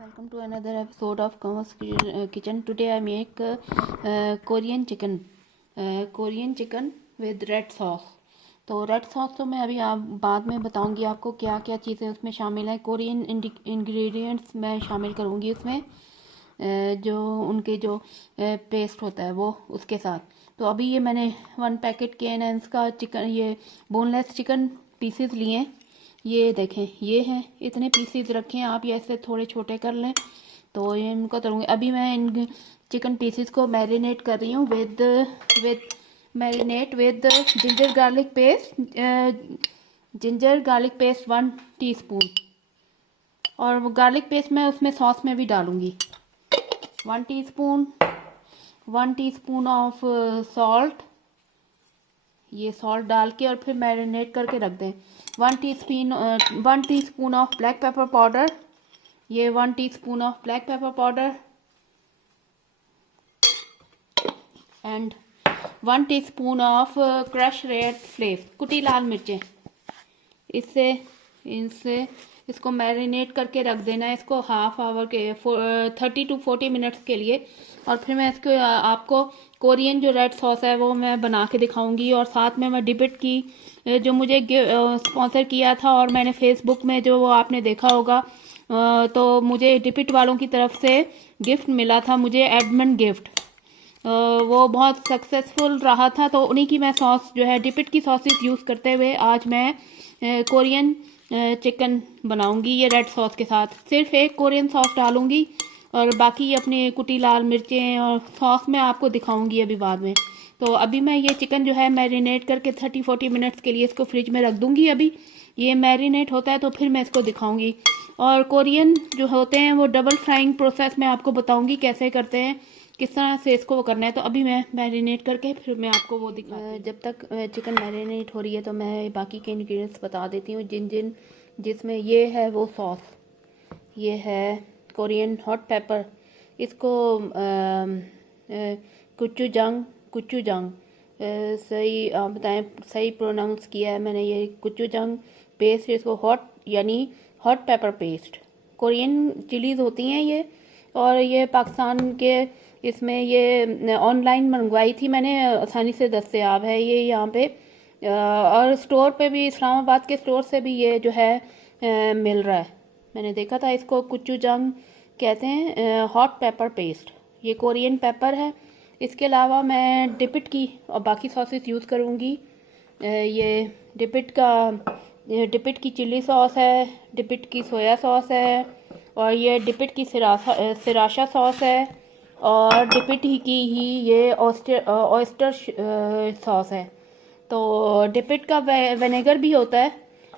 Welcome to another episode of Kamal's Kitchen. Today I make Korean chicken with red sauce. तो red sauce तो मैं अभी आप बाद में बताऊंगी आपको क्या क्या चीज़ें उसमें शामिल हैं. कोरियन इंग्रेडिएंट्स मैं शामिल करूंगी उसमें, जो उनके जो पेस्ट होता है वो उसके साथ. तो अभी ये मैंने 1 पैकेट KNN's का चिकन, ये बोनलेस चिकन पीसेस लिए हैं. ये देखें, ये हैं, इतने पीसेस रखे हैं आप, ये ऐसे थोड़े छोटे कर लें. तो ये इनको तलूँगी. अभी मैं इन चिकन पीसेस को मैरिनेट कर रही हूँ with ginger garlic paste 1 teaspoon. और गार्लिक पेस्ट मैं उसमें सॉस में भी डालूँगी. 1 टीस्पून ऑफ सॉल्ट. ये सॉल्ट डाल के और फिर मैरिनेट करके रख दें. 1 teaspoon of black pepper powder. ये 1 teaspoon of black pepper powder and 1 teaspoon of crush red flakes, कुटी लाल मिर्चें. इनसे इसको मैरिनेट करके रख देना है, इसको हाफ आवर के 30 to 40 मिनट्स के लिए. और फिर मैं इसको आपको कोरियन जो रेड सॉस है वो मैं बना के दिखाऊंगी. और साथ में मैं डिपिट की जो मुझे स्पॉन्सर किया था और मैंने फेसबुक में जो वो आपने देखा होगा, तो मुझे डिपिट वालों की तरफ से गिफ्ट मिला था, मुझे एडमंड गिफ्ट. वो बहुत सक्सेसफुल रहा था. तो उन्हीं की मैं सॉस जो है डिपिट की सॉसेस यूज़ करते हुए आज मैं कोरियन चिकन बनाऊंगी. ये रेड सॉस के साथ सिर्फ एक कोरियन सॉस डालूंगी और बाकी अपने कुटी लाल मिर्चें और सॉस में आपको दिखाऊंगी अभी बाद में. तो अभी मैं ये चिकन जो है मैरिनेट करके 30-40 मिनट्स के लिए इसको फ्रिज में रख दूंगी. अभी ये मैरिनेट होता है तो फिर मैं इसको दिखाऊंगी. और कोरियन जो होते हैं वो डबल फ्राइंग प्रोसेस में आपको बताऊंगी कैसे करते हैं, किस तरह से इसको वो करना है. तो अभी मैं मैरिनेट करके फिर मैं आपको वो दिखाऊंगी. जब तक चिकन मैरिनेट हो रही है तो मैं बाकी के इंग्रेडिएंट्स बता देती हूँ जिसमें ये है वो सॉस. ये है कोरियन हॉट पेपर, इसको कुचुजंग सही आप बताएं सही प्रोनाउंस किया है मैंने. ये कुचुजंग पेस्ट, इसको hot pepper paste. Korean chillies होती हैं ये, और ये पाकिस्तान के इसमें ये ऑनलाइन मंगवाई थी मैंने, आसानी से दस्तयाब है ये यहाँ पे. और स्टोर पे भी, इस्लामाबाद के स्टोर से भी ये जो है मिल रहा है. मैंने देखा था. इसको कुचुजंग कहते हैं, हॉट पेपर पेस्ट. ये कोरियन पेपर है. इसके अलावा मैं डिपिट की और बाकी सॉसेस यूज़ करूँगी. ये डिपिट की चिल्ली सॉस है, डिपिट की सोया सॉस है, और ये डिपिट की सिराशा सॉस है, और डिपिट की ही ये ऑयस्टर सॉस है. तो डिपिट का विनेगर भी होता है.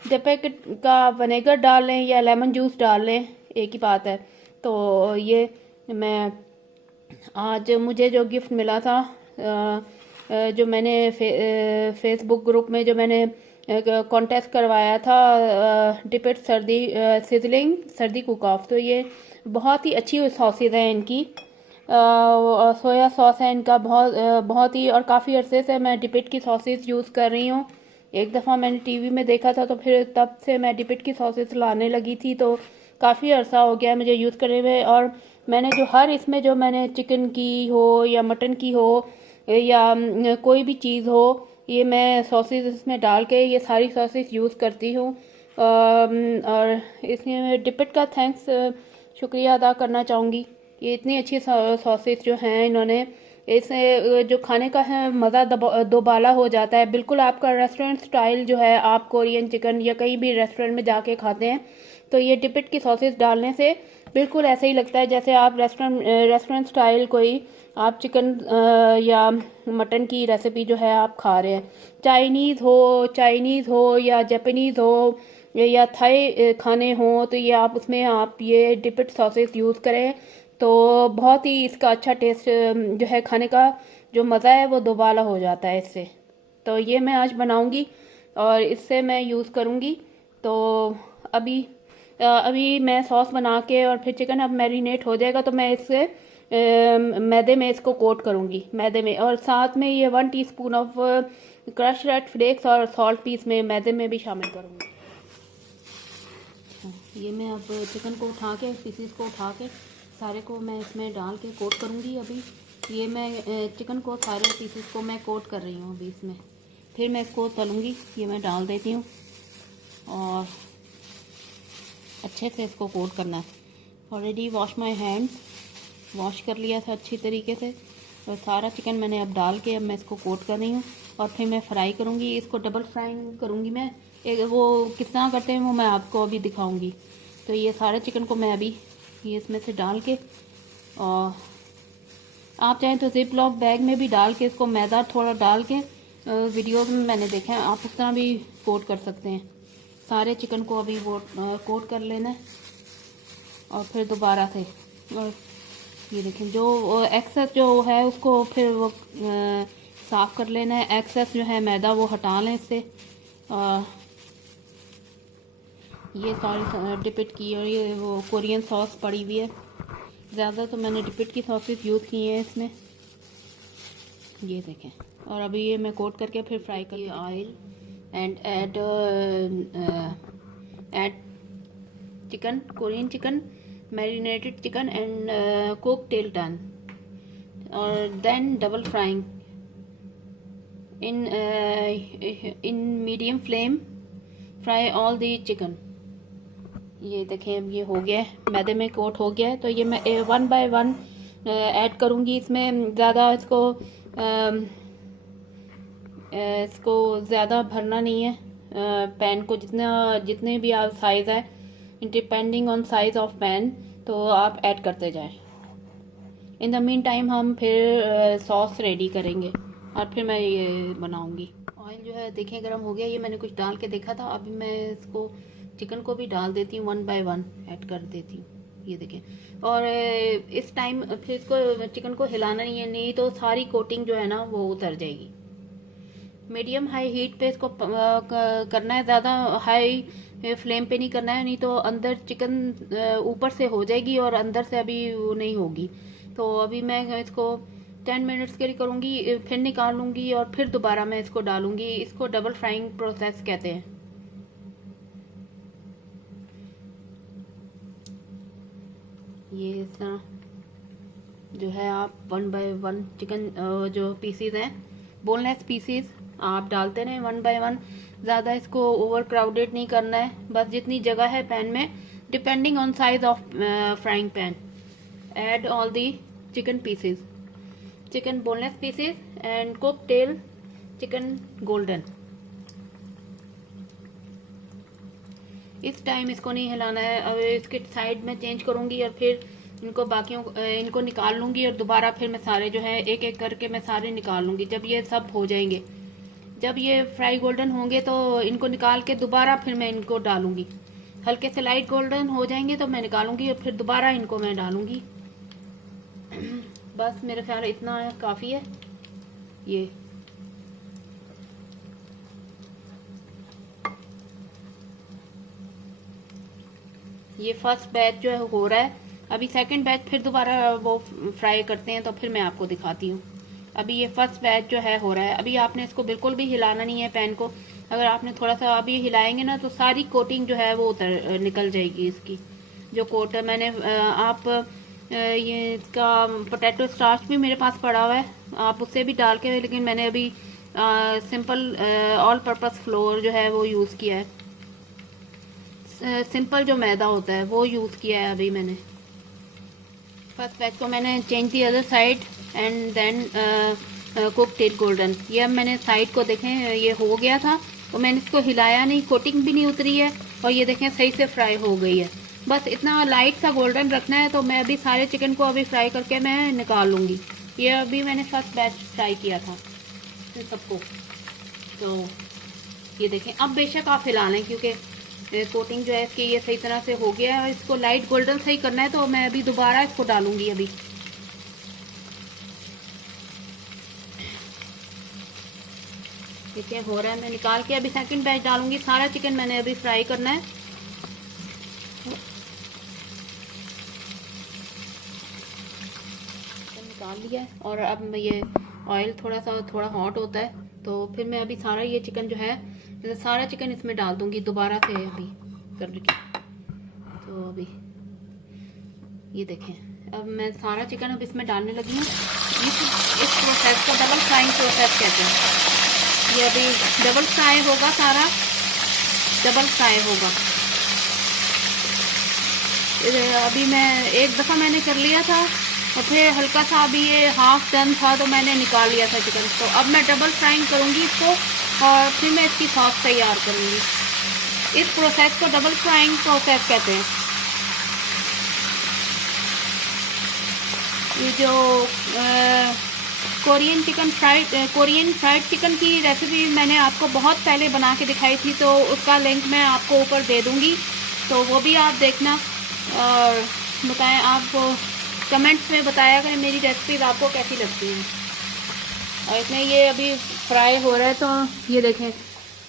डिपिट का विनेगर डाल लें या लेमन जूस डाल लें, एक ही बात है. तो ये मैं आज मुझे जो गिफ्ट मिला था, जो मैंने फेसबुक ग्रुप में जो मैंने कॉन्टेस्ट करवाया था, डिपिट सर्दी कुक ऑफ. तो ये बहुत ही अच्छी सॉसेज हैं इनकी. सोया सॉस है इनका बहुत ही, और काफ़ी अरसे से मैं डिपिट की सॉसेज यूज़ कर रही हूँ. एक दफ़ा मैंने टीवी में देखा था तो फिर तब से मैं डिपिट की सॉसेज लाने लगी थी. तो काफ़ी अरसा हो गया मुझे यूज़ करे हुए. और मैंने जो हर इसमें जो मैंने चिकन की हो या मटन की हो या कोई भी चीज़ हो, ये मैं सॉसेज इसमें डाल के ये सारी सॉसेज यूज़ करती हूँ. और इसमें डिपिट का शुक्रिया अदा करना चाहूँगी. ये इतनी अच्छी सॉसेज जो हैं इन्होंने, इससे जो खाने का है मज़ा दोबाला हो जाता है. बिल्कुल आपका रेस्टोरेंट स्टाइल जो है, आप कोरियन चिकन या कहीं भी रेस्टोरेंट में जाके खाते हैं तो ये डिपिट की सॉसेज डालने से बिल्कुल ऐसे ही लगता है जैसे आप रेस्टोरेंट स्टाइल कोई आप चिकन या मटन की रेसिपी जो है आप खा रहे हैं. चाइनीज़ हो या जापानीज़ हो या थाई खाने हो, तो ये आप उसमें आप ये डिपिट सॉसेज यूज़ करें तो बहुत ही इसका अच्छा टेस्ट जो है, खाने का जो मज़ा है वो दोबारा हो जाता है इससे. तो ये मैं आज बनाऊंगी और इससे मैं यूज़ करूंगी. तो अभी मैं सॉस बना के और फिर चिकन अब मैरिनेट हो जाएगा तो मैं इससे मैदे में इसको कोट करूंगी, मैदे में. और साथ में ये 1 teaspoon of crush red flakes और सॉल्ट पीस में मैदे में भी शामिल करूंगी. ये मैं अब चिकन को उठा के, पीसीस को उठा के सारे को मैं इसमें डाल के कोट करूँगी। अभी ये मैं चिकन को, सारे पीसीस को मैं कोट कर रही हूँ अभी इसमें, फिर मैं इसको तलूँगी। ये मैं डाल देती हूँ और अच्छे से इसको कोट करना है। Already wash my hand, wash कर लिया था अच्छी तरीके से, और सारा चिकन मैंने अब डाल के अब मैं इसको कोट कर रही हूँ और फिर मैं फ्राई करूँगी। इसको डबल फ्राइंग करूँगी मैं। एक वो कितना करते हैं वो मैं आपको अभी दिखाऊँगी। तो ये सारे चिकन को मैं अभी ये इसमें से डाल के, और आप चाहें तो जिप लॉक बैग में भी डाल के इसको मैदा थोड़ा डाल के, वीडियोस में मैंने देखा है, आप उस तरह भी कोट कर सकते हैं। सारे चिकन को अभी वो कोट कर लेना है और फिर दोबारा से, और ये देखें जो एक्सेस जो है उसको फिर वो साफ़ कर लेना है। एक्सेस जो है मैदा वो हटा लें इससे। ये सॉरी डिपिट की, और ये वो कोरियन सॉस पड़ी हुई है, ज़्यादा तो मैंने डिपिट की सॉसेस यूज़ की हैं इसमें, ये देखें। और अभी ये मैं कोट करके फिर फ्राई करिए oil and add chicken, Korean chicken, marinated chicken and cook till done, or then double frying in medium flame, fry all the chicken। ये देखें अब ये हो गया है, मैदे में कोट हो गया है। तो ये मैं 1 by 1 ऐड करूँगी इसमें। ज़्यादा इसको ज़्यादा भरना नहीं है पैन को, जितने भी आप साइज़ है, depending on size of pan, तो आप ऐड करते जाएं। इन द मीन टाइम हम फिर सॉस रेडी करेंगे और फिर मैं ये बनाऊंगी। ऑयल जो है देखें गर्म हो गया। ये मैंने कुछ डाल के देखा था, अभी मैं इसको चिकन को भी डाल देती हूँ, 1 by 1 ऐड कर देती हूँ। ये देखें, और इस टाइम फिर इसको चिकन को हिलाना नहीं है, नहीं तो सारी कोटिंग जो है ना वो उतर जाएगी। मीडियम हाई हीट पे इसको करना है, ज़्यादा हाई फ्लेम पे नहीं करना है, नहीं तो अंदर चिकन ऊपर से हो जाएगी और अंदर से अभी वो नहीं होगी। तो अभी मैं इसको 10 मिनट्स के लिए करूँगी, फिर निकाल लूँगी और फिर दोबारा मैं इसको डालूँगी। इसको डबल फ्राइंग प्रोसेस कहते हैं। ये इस तरह जो है आप 1 by 1 चिकन जो पीसीज हैं, बोनलेस पीसीज, आप डालते रहें 1 by 1। ज़्यादा इसको ओवर क्राउडेड नहीं करना है, बस जितनी जगह है पैन में, depending on size of frying pan. Add all the chicken pieces, chicken boneless pieces and cook till chicken golden. इस टाइम इसको नहीं हिलाना है। अब इसके साइड में चेंज करूँगी और फिर इनको निकाल लूँगी, और दोबारा फिर मैं सारे जो है एक एक करके मैं सारे निकाल लूँगी। जब ये सब हो जाएंगे, जब ये फ्राई गोल्डन होंगे, तो इनको निकाल के दोबारा फिर मैं इनको डालूंगी। हल्के से लाइट गोल्डन हो जाएंगे तो मैं निकालूंगी और फिर दोबारा इनको मैं डालूंगी। बस मेरे ख्याल इतना काफ़ी है। ये फर्स्ट बैच जो है हो रहा है। अभी सेकंड बैच फिर दोबारा वो फ्राई करते हैं, तो फिर मैं आपको दिखाती हूँ। अभी ये फर्स्ट बैच जो है हो रहा है। अभी आपने इसको बिल्कुल भी हिलाना नहीं है पैन को। अगर आपने थोड़ा सा अभी हिलाएंगे ना, तो सारी कोटिंग जो है वो निकल जाएगी इसकी। जो कोट है मैंने ये इसका पोटैटो स्टार्च भी मेरे पास पड़ा हुआ है, आप उससे भी डाल के, लेकिन मैंने अभी सिंपल ऑल पर्पस फ्लोर जो है वो यूज़ किया है। सिंपल जो मैदा होता है वो यूज़ किया है अभी मैंने। फर्स्ट बैच को मैंने change the other side and then cook till golden. ये अब मैंने साइड को देखें, ये हो गया था, तो मैंने इसको हिलाया नहीं, कोटिंग भी नहीं उतरी है, और ये देखें सही से फ्राई हो गई है। बस इतना लाइट सा गोल्डन रखना है। तो मैं अभी सारे चिकन को अभी फ्राई करके मैं निकाल लूँगी। ये अभी मैंने फर्स्ट बैच फ्राई किया था इन सबको। तो ये देखें, अब बेशक आप हिला लें, क्योंकि कोटिंग जो है इसकी ये सही तरह से हो गया है। इसको लाइट गोल्डन सही करना है, तो मैं अभी दोबारा इसको डालूंगी। अभी देखिए हो रहा है, मैं निकाल के अभी सेकंड बैच डालूंगी। सारा चिकन मैंने अभी फ्राई करना है। निकाल लिया है, और अब ये ऑयल थोड़ा हॉट होता है, तो फिर मैं अभी सारा ये चिकन जो है, सारा चिकन इसमें डाल दूंगी दोबारा से अभी करके। अभी ये देखें, अब मैं सारा चिकन अब इसमें डालने लगी हूँ। इस प्रोसेस को डबल फ्राइंग प्रोसेस कहते हैं। ये अभी डबल फ्राई होगा, सारा डबल फ्राई होगा। अभी मैं एक दफ़ा मैंने कर लिया था और फिर हल्का सा अभी ये हाफ डन था तो मैंने निकाल लिया था चिकन। तो अब मैं डबल फ्राइंग करूँगी इसको और फिर मैं इसकी सॉस तैयार करूँगी। इस प्रोसेस को डबल फ्राइंग प्रोसेस कहते हैं। ये जो कोरियन फ्राइड चिकन की रेसिपी मैंने आपको बहुत पहले बना के दिखाई थी, तो उसका लिंक मैं आपको ऊपर दे दूँगी, तो वो भी आप देखना और बताएं, आपको कमेंट्स में बताया करें मेरी रेसिपीज आपको कैसी लगती हैं। और इसमें ये अभी फ्राई हो रहा है, तो ये देखें,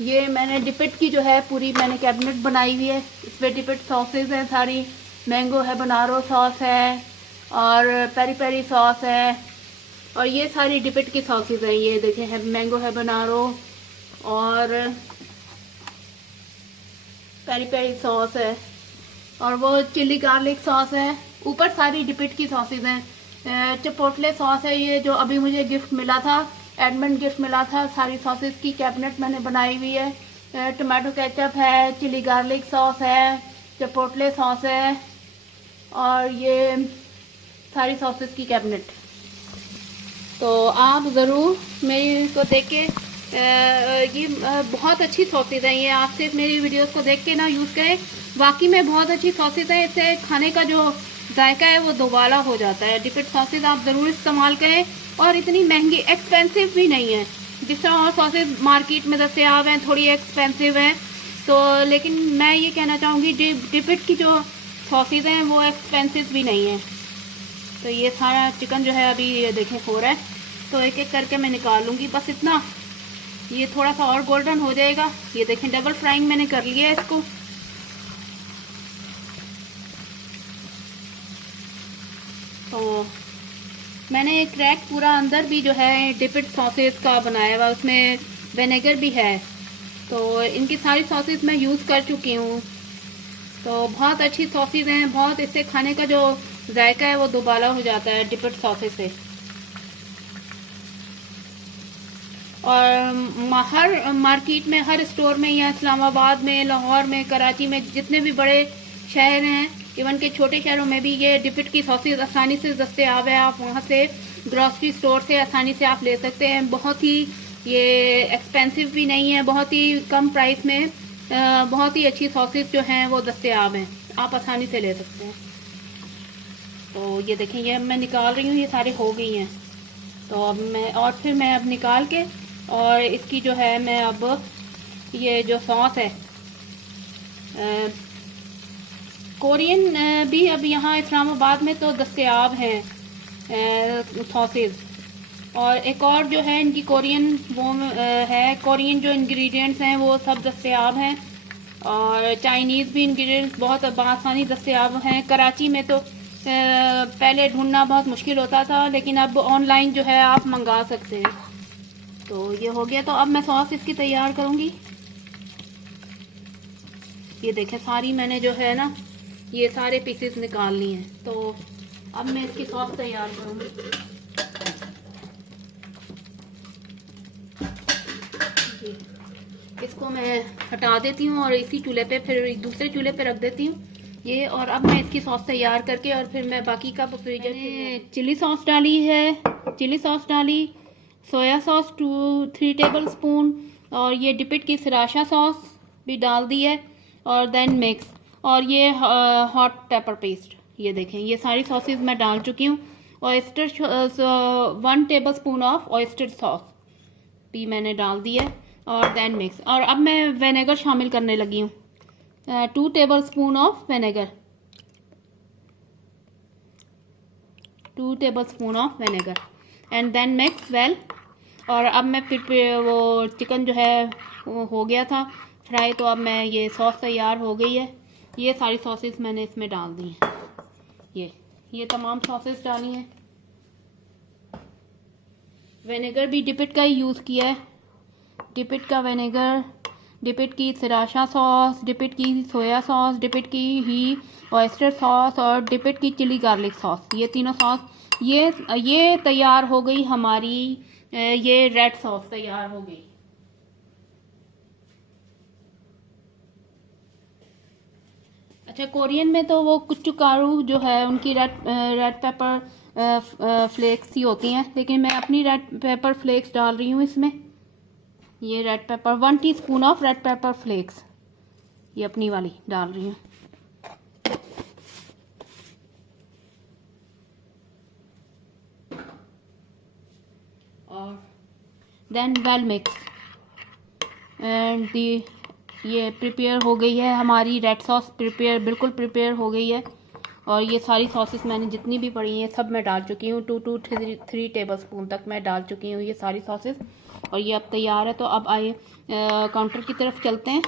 ये मैंने डिपिट की जो है पूरी मैंने कैबिनेट बनाई हुई है। इसमें डिपिट सॉसेज हैं सारी, मैंगो है, बनारो सॉस है और पेरी पेरी सॉस है, और ये सारी डिपिट की सॉसेज हैं। ये देखें, है मैंगो है, बनारो और पेरी पेरी सॉस है, और वो चिली गार्लिक सॉस है। ऊपर सारी डिपिट की सॉसेज हैं। चिपोटले सॉस है, ये जो अभी मुझे गिफ्ट मिला था, एडमंड गिफ्ट मिला था। सारी सॉसेज की कैबिनेट मैंने बनाई हुई है। टमाटो केचप है, चिली गार्लिक सॉस है, चिपोटले सॉस है, और ये सारी सॉसेज की कैबिनेट। तो आप ज़रूर मेरी को देख के ये बहुत अच्छी सॉसेज हैं। ये आप सिर्फ मेरी वीडियोस को देख के ना यूज़ करें, वाकई में बहुत अच्छी सॉसेज हैं। इससे खाने का जो जायका है वो दोबारा हो जाता है। डिपिट सॉसेज आप ज़रूर इस्तेमाल करें, और इतनी महंगी, एक्सपेंसिव भी नहीं है। जिस तरह और सॉसेज मार्केट में दस्तयाब हैं, थोड़ी एक्सपेंसिव हैं, तो लेकिन मैं ये कहना चाहूँगी डिपिट की जो सॉसेज हैं वो एक्सपेंसिव भी नहीं है। तो ये सारा चिकन जो है अभी ये देखें हो रहा है, तो एक एक करके मैं निकाल लूँगी, बस इतना। ये थोड़ा सा और गोल्डन हो जाएगा। ये देखें, डबल फ्राइंग मैंने कर लिया है इसको। तो मैंने क्रैक पूरा अंदर भी जो है डिपिट सॉसेज का बनाया हुआ, उसमें विनेगर भी है। तो इनकी सारी सॉसेज मैं यूज़ कर चुकी हूँ। तो बहुत अच्छी सॉसेज हैं, बहुत, इससे खाने का जो जायका है वो दोबारा हो जाता है डिपिट सॉसेज से। और हर मार्केट में, हर स्टोर में, या इस्लामाबाद में, लाहौर में, कराची में, जितने भी बड़े शहर हैं, इवन के छोटे शहरों में भी ये डिपिट की सॉसेज आसानी से दस्तयाब है। आप वहाँ से ग्रॉसरी स्टोर से आसानी से आप ले सकते हैं। बहुत ही ये एक्सपेंसिव भी नहीं है, बहुत ही कम प्राइस में बहुत ही अच्छी सॉसेज जो हैं वो दस्तयाब हैं, आप आसानी से ले सकते हैं। तो ये देखें, ये मैं निकाल रही हूँ, ये सारी हो गई हैं। तो अब मैं अब निकाल के, और इसकी जो है मैं अब ये जो सॉस है, कोरियन भी अब यहाँ इस्लामाबाद में तो दस्तयाब हैं सॉसेज। और एक और जो है इनकी कोरियन वो है, कोरियन जो इंग्रेडिएंट्स हैं वो सब दस्तयाब हैं, और चाइनीज़ भी इंग्रेडिएंट्स बहुत आसानी दस्तयाब हैं। कराची में तो पहले ढूंढना बहुत मुश्किल होता था, लेकिन अब ऑनलाइन जो है आप मंगा सकते हैं। तो ये हो गया, तो अब मैं सॉस इसकी तैयार करूँगी। ये देखें, सारी मैंने जो है ना ये सारे पीसेस निकाल लिए हैं। तो अब मैं इसकी सॉस तैयार करूँगी। इसको मैं हटा देती हूँ और इसी चूल्हे पे, फिर दूसरे चूल्हे पे रख देती हूँ ये। और अब मैं इसकी सॉस तैयार करके, और फिर मैं बाकी का प्रोसीजर, चिली सॉस डाली है, चिली सॉस डाली, सोया सॉस 2-3 टेबल स्पून, और ये डिपिट की सराशा सॉस भी डाल दी है, और देन मिक्स, और ये हॉट पेपर पेस्ट। ये देखें, ये सारी सॉसेज मैं डाल चुकी हूँ। Oyster 1 table spoon of oyster sauce भी मैंने डाल दी है, और देन मिक्स। और अब मैं विनेगर शामिल करने लगी हूँ, 2 tablespoon of vinegar, 2 tablespoon of vinegar, and then mix well. और अब मैं फिर वो चिकन जो है वो हो गया था फ्राई, तो अब मैं ये सॉस तैयार हो गई है। ये सारी सॉसेस मैंने इसमें डाल दी हैं, ये तमाम सॉसेस डाली हैं। विनेगर भी डिपिट का ही यूज़ किया है, डिपिट का विनेगर डिप इट की सिराशा सॉस, डिप इट की सोया सॉस, डिप इट की ही ऑयस्टर सॉस और डिप इट की चिली गार्लिक सॉस। ये तीनों सॉस ये तैयार हो गई हमारी। ये रेड सॉस तैयार हो गई। अच्छा, कोरियन में तो वो कुचुकारू जो है उनकी रेड पेपर फ्लेक्स ही होती हैं, लेकिन मैं अपनी रेड पेपर फ्लेक्स डाल रही हूँ इसमें। ये red pepper 1 teaspoon of red pepper flakes, ये अपनी वाली डाल रही हूँ। और then well mix and the ये प्रिपेयर हो गई है हमारी रेड सॉस। बिल्कुल प्रिपेयर हो गई है। और ये सारी सॉसेस मैंने जितनी भी पड़ी हैं सब मैं डाल चुकी हूँ। 2 to 3 टेबल स्पून तक मैं डाल चुकी हूँ ये सारी सॉसेस। और ये अब तैयार है। तो अब आइए काउंटर की तरफ चलते हैं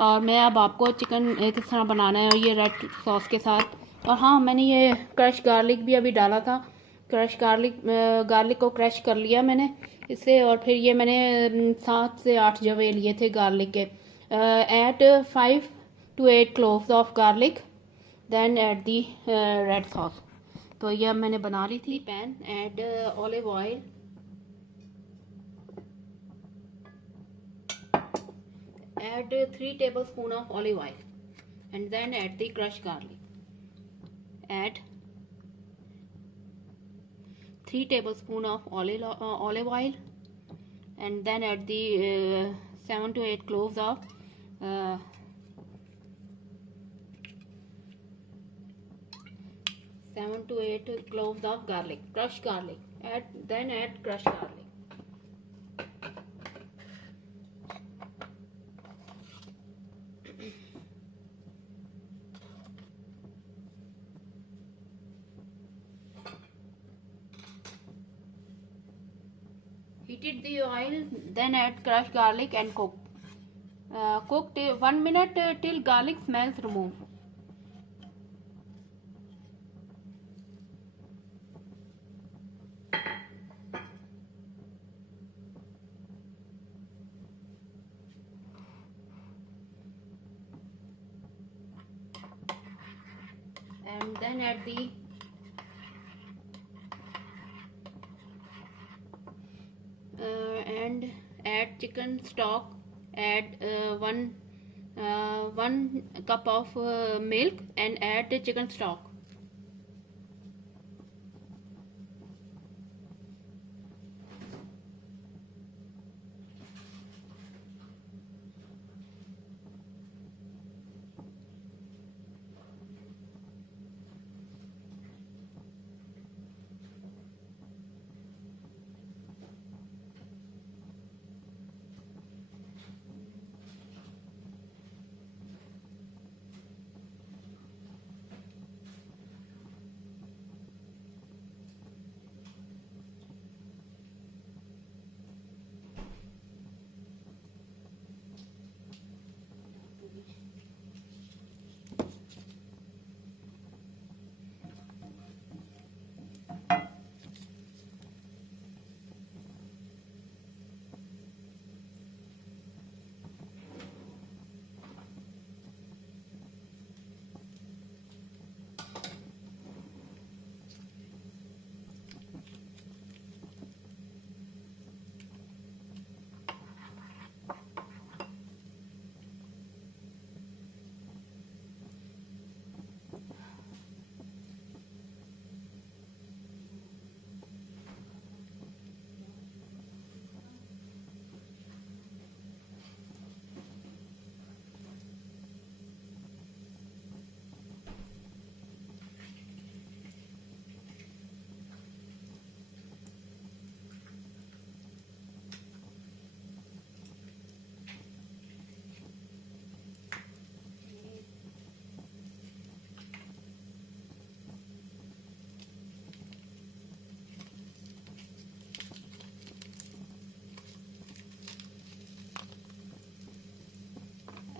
और मैं अब आपको चिकन किस तरह बनाना है और ये रेड सॉस के साथ। और हाँ, मैंने ये क्रश गार्लिक भी अभी डाला था। क्रश गार्लिक को क्रश कर लिया मैंने इससे। और फिर ये मैंने 7 से 8 जवे लिए थे गार्लिक के। Add 5 to 8 cloves of garlic, then add the red sauce। तो ये अब मैंने बना ली थी। Pan, add olive oil, add 3 tablespoon of olive oil and then add the crushed garlic। Add 3 tablespoon of olive oil and then add the 7 to 8 cloves of uh, 7 to 8 cloves of garlic, crushed garlic। Then add crushed garlic। Heated the oil, then add crushed garlic and cook. Cook 1 minute till garlic smells remove। And then add the and add chicken stock। Add 1 cup of milk and add the chicken stock।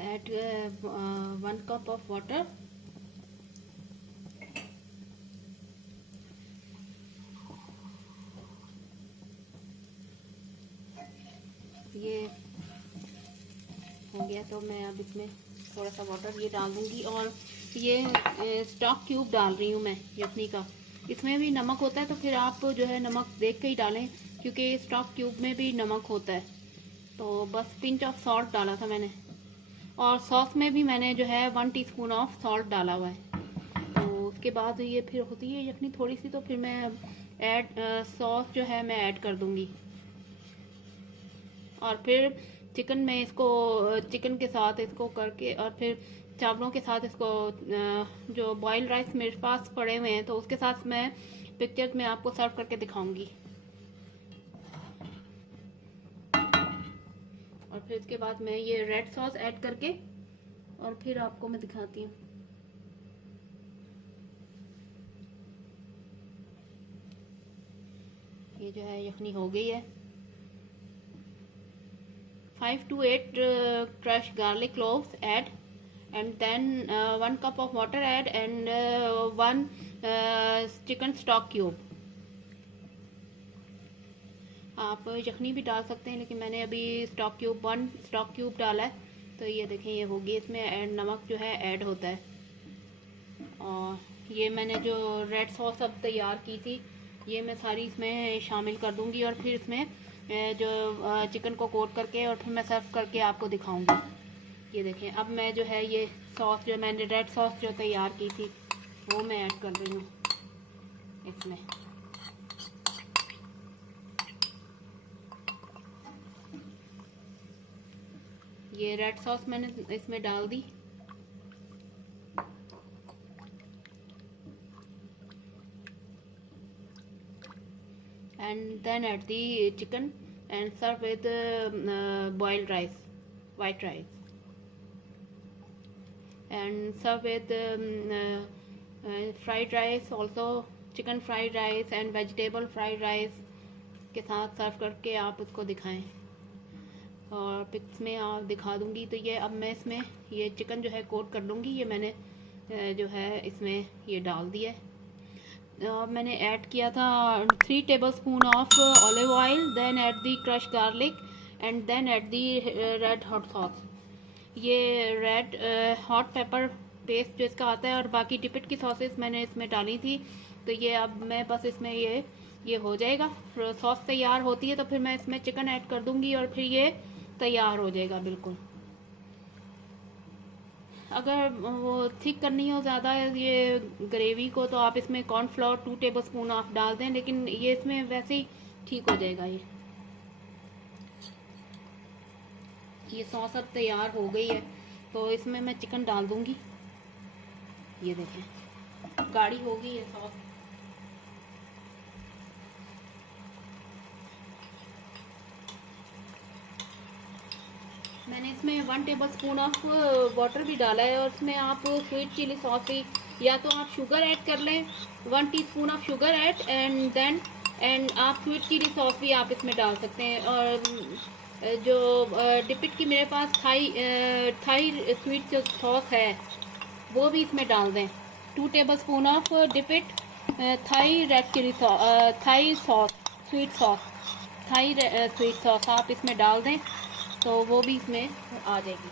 Add 1 cup of water। ये हो गया, तो मैं अब इसमें थोड़ा सा water ये डाल दूँगी। और ये स्टॉक क्यूब डाल रही हूँ मैं यखनी का। इसमें भी नमक होता है, तो फिर आप जो है नमक देख के ही डालें, क्योंकि स्टॉक क्यूब में भी नमक होता है। तो बस पिंच ऑफ सॉल्ट डाला था मैंने। और सॉस में भी मैंने जो है 1 टीस्पून ऑफ सॉल्ट डाला हुआ है। तो उसके बाद ये फिर होती है यखनी थोड़ी सी, तो फिर मैं सॉस जो है मैं ऐड कर दूँगी। और फिर चिकन में इसको चिकन के साथ इसको करके, और फिर चावलों के साथ इसको जो बॉइल्ड राइस मेरे पास पड़े हुए हैं, तो उसके साथ मैं पिक्चर्स में आपको सर्व करके दिखाऊंगी। और फिर इसके बाद मैं ये रेड सॉस ऐड करके और फिर आपको मैं दिखाती हूँ। ये जो है यखनी हो गई है। 5 to 8 crushed garlic cloves add, and then 1 cup of water add, and 1 chicken stock cube. आप यखनी भी डाल सकते हैं, लेकिन मैंने अभी स्टॉक क्यूब 1 स्टॉक क्यूब डाला है। तो ये देखें ये होगी, इसमें नमक जो है ऐड होता है। और ये मैंने जो रेड सॉस अब तैयार की थी, ये मैं सारी इसमें शामिल कर दूंगी। और फिर इसमें जो चिकन को कोट करके और फिर मैं सर्व करके आपको दिखाऊंगी। ये देखें, अब मैं जो है ये सॉस जो मैंने रेड सॉस जो तैयार की थी वो मैं ऐड कर रही हूँ इसमें। ये रेड सॉस मैंने इसमें डाल दी। And then add the chicken and serve with boiled rice, white rice, and serve with fried rice also, chicken fried rice and vegetable fried rice के साथ सर्व करके आप उसको दिखाएं। और पिक्स में आप दिखा दूंगी। तो ये अब मैं इसमें ये चिकन जो है कोट कर लूँगी। ये मैंने जो है इसमें ये डाल दिया है। मैंने ऐड किया था 3 tablespoon of olive oil, then add the crush garlic, and then add the red hot sauce. ये रेड हॉट पेपर पेस्ट जो इसका आता है, और बाकी डिपिट की सॉसेस मैंने इसमें डाली थी। तो ये अब मैं बस इसमें ये हो जाएगा, सॉस तैयार होती है तो फिर मैं इसमें चिकन ऐड कर दूंगी और फिर ये तैयार हो जाएगा बिल्कुल। अगर वो थिक करनी हो ज़्यादा ये ग्रेवी को, तो आप इसमें कॉर्नफ्लोर 2 टेबलस्पून आप डाल दें, लेकिन ये इसमें वैसे ही ठीक हो जाएगा। ये सॉस अब तैयार हो गई है, तो इसमें मैं चिकन डाल दूंगी। ये देखें गाढ़ी हो गई है सॉस। मैंने इसमें 1 टेबलस्पून ऑफ वाटर भी डाला है, और इसमें आप स्वीट चिली सॉस भी, या तो आप शुगर ऐड कर लें, 1 teaspoon of sugar add, and आप स्वीट चिली सॉस भी आप इसमें डाल सकते हैं। और जो डिपिट की मेरे पास थाई स्वीट सॉस है वो भी इसमें डाल दें। 2 टेबलस्पून ऑफ डिपिट Thai red chilli Thai sauce sweet sauce Thai sweet sauce आप इसमें डाल दें, तो वो भी इसमें आ जाएगी।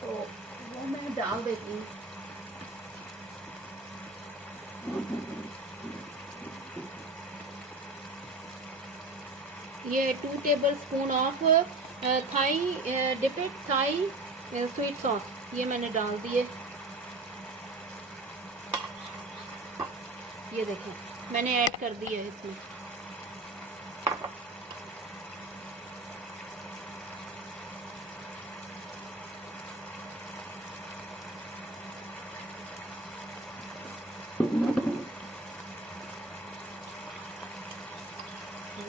तो वो मैं डाल देती हूँ। ये 2 टेबलस्पून ऑफ थाई डिपिट थाई स्वीट सॉस ये मैंने डाल दिए। ये देखें मैंने ऐड कर दी है इसमें।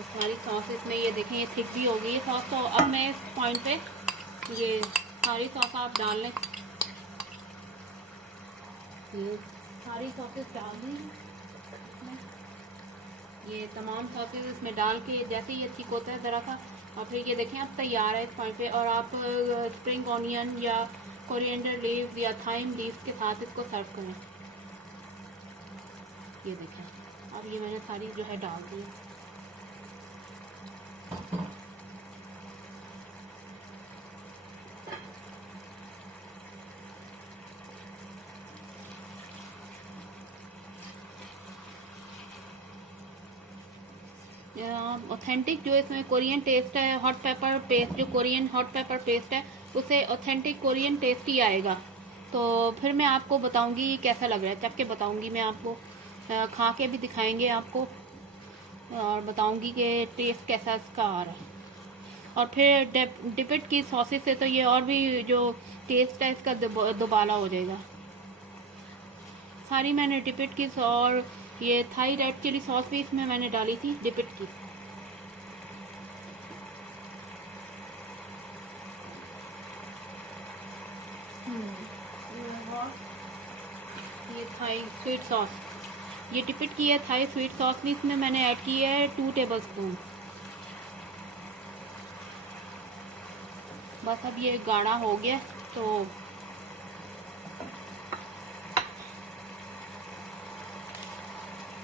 सारी सॉस इसमें ये देखें ये थिक भी हो गई है सॉस। तो अब मैं इस पॉइंट पे ये सारी सॉस आप डाल लें। ये सारी सॉसेस डाल दी, ये तमाम सॉसेस इसमें डाल के जैसे ही ये थिक होता है ज़रा सा, और फिर ये देखें अब तैयार है इस पॉइंट पे। और आप स्प्रिंग ऑनियन या कोरिएंडर लीव्स या थाइम लीव्स के साथ इसको सर्व करें। ये देखें अब ये मैंने सारी जो है डाल दी। ऑथेंटिक जो इसमें कोरियन टेस्ट है, हॉट पेपर पेस्ट, जो कोरियन हॉट पेपर पेस्ट है उसे ऑथेंटिक कोरियन टेस्ट ही आएगा। तो फिर मैं आपको बताऊंगी कैसा लग रहा है, चख के बताऊंगी मैं आपको, खा के भी दिखाएंगे आपको और बताऊंगी कि टेस्ट कैसा इसका आ रहा है। और फिर डिपिट की सॉसेस से तो ये और भी जो टेस्ट है इसका दोबाला हो जाएगा। सारी मैंने डिपिट की और ये थाई रेड चिली सॉस भी इसमें मैंने डाली थी डिपिट की। ये थाई स्वीट सॉस, ये डिपिट की है थाई स्वीट सॉस भी इसमें मैंने ऐड की है 2 टेबलस्पून। बस अब ये गाढ़ा हो गया तो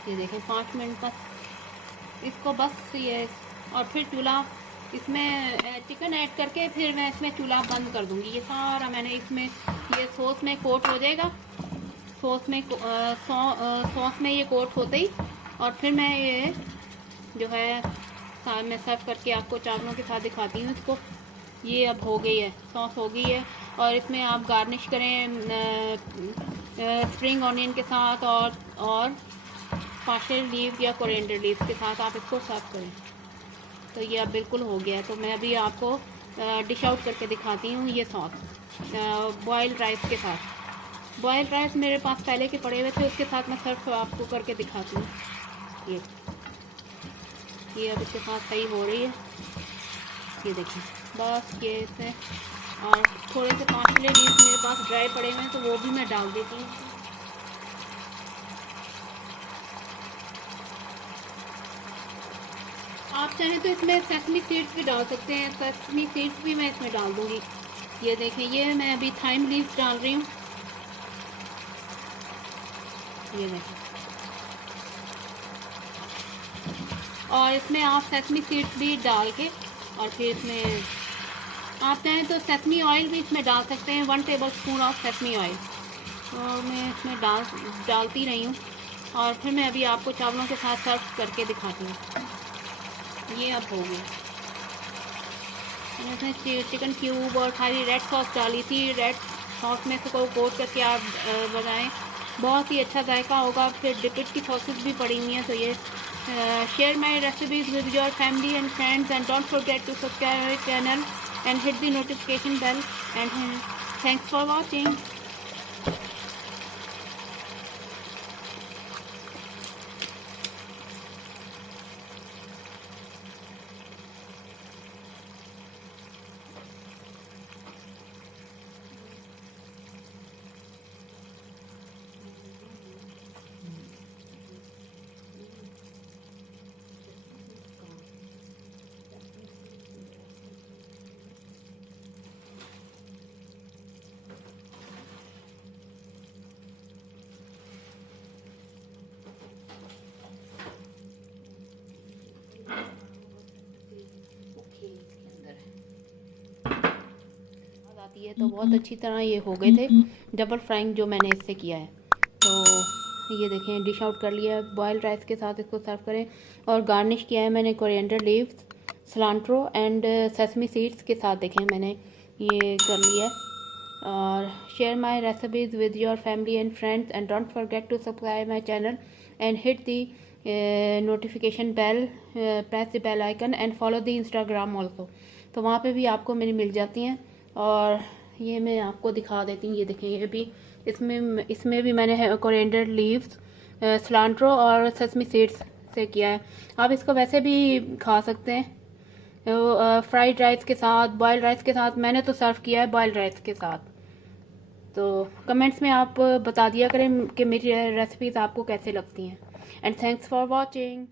ये देखें 5 मिनट बस इसको, बस ये। और फिर चूल्हा इसमें चिकन ऐड करके फिर मैं इसमें चूल्हा बंद कर दूंगी। ये सारा मैंने इसमें ये सॉस में कोट हो जाएगा, सॉस में सॉस में ये कोट होते ही, और फिर मैं ये जो है मैं सर्व करके आपको चावलों के साथ दिखाती हूँ इसको। ये अब हो गई है, सॉस हो गई है। और इसमें आप गार्निश करें स्प्रिंग ऑनियन के साथ और पार्शल लीव या कोरिएंडर लीव के साथ आप इसको सर्व करें। तो ये अब बिल्कुल हो गया है। तो मैं अभी आपको डिश आउट करके दिखाती हूँ ये सॉस बॉयल्ड राइस के साथ। बॉयल्ड राइस मेरे पास पहले के पड़े हुए थे, उसके साथ मैं सर्व आपको करके दिखाती हूँ। ये अब इसके साथ सही हो रही है, ये देखिए बस ये इसे। और थोड़े से पार्शल लीव मेरे पास ड्राई पड़े हुए हैं तो वो भी मैं डाल देती हूँ। आप चाहें तो इसमें सेसमी सीड्स भी डाल सकते हैं, सेसमी सीड्स भी मैं इसमें डाल दूंगी। ये देखें, ये मैं अभी थाइम लीव्स डाल रही हूँ, ये देखें। और इसमें आप सेसमी सीड्स भी डाल के और फिर इसमें आप चाहें तो सेसमी ऑयल भी इसमें डाल सकते हैं, 1 टेबलस्पून ऑफ सेसमी ऑयल। और मैं इसमें डालती रही हूँ। और फिर मैं अभी आपको चावलों के साथ सर्व करके दिखाती हूँ। ये अब हो गया। मैंने इसमें चिकन क्यूब और सारी रेड सॉस डाली थी, रेड सॉस में इसको कोट करके आप बनाएं, बहुत ही अच्छा जायका होगा। फिर डिपिट की सॉसेस भी पड़ी हुई हैं। तो ये share my recipes with your family and friends and don't forget to subscribe my channel and hit the notification bell, and thanks for watching. आती है तो बहुत अच्छी तरह ये हो गए थे डबल फ्राइंग जो मैंने इससे किया है। तो ये देखें डिश आउट कर लिया है, बॉयल्ड राइस के साथ इसको सर्व करें। और गार्निश किया है मैंने coriander leaves, cilantro and sesame seeds के साथ, देखें मैंने ये कर लिया है। और share my recipes with your family and friends and don't forget to subscribe my channel and hit the notification bell, press the bell icon and follow the Instagram also. तो वहाँ पे भी आपको मेरी मिल जाती हैं। और ये मैं आपको दिखा देती हूँ, ये देखें ये भी इसमें भी मैंने कोरिएंडर लीव्स, सिलांट्रो और सेसमी सीड्स से किया है। आप इसको वैसे भी खा सकते हैं फ्राइड राइस के साथ, बॉयल्ड राइस के साथ। मैंने तो सर्व किया है बॉयल्ड राइस के साथ। तो कमेंट्स में आप बता दिया करें कि मेरी रेसिपीज़ आपको कैसे लगती हैं। And thanks for watching.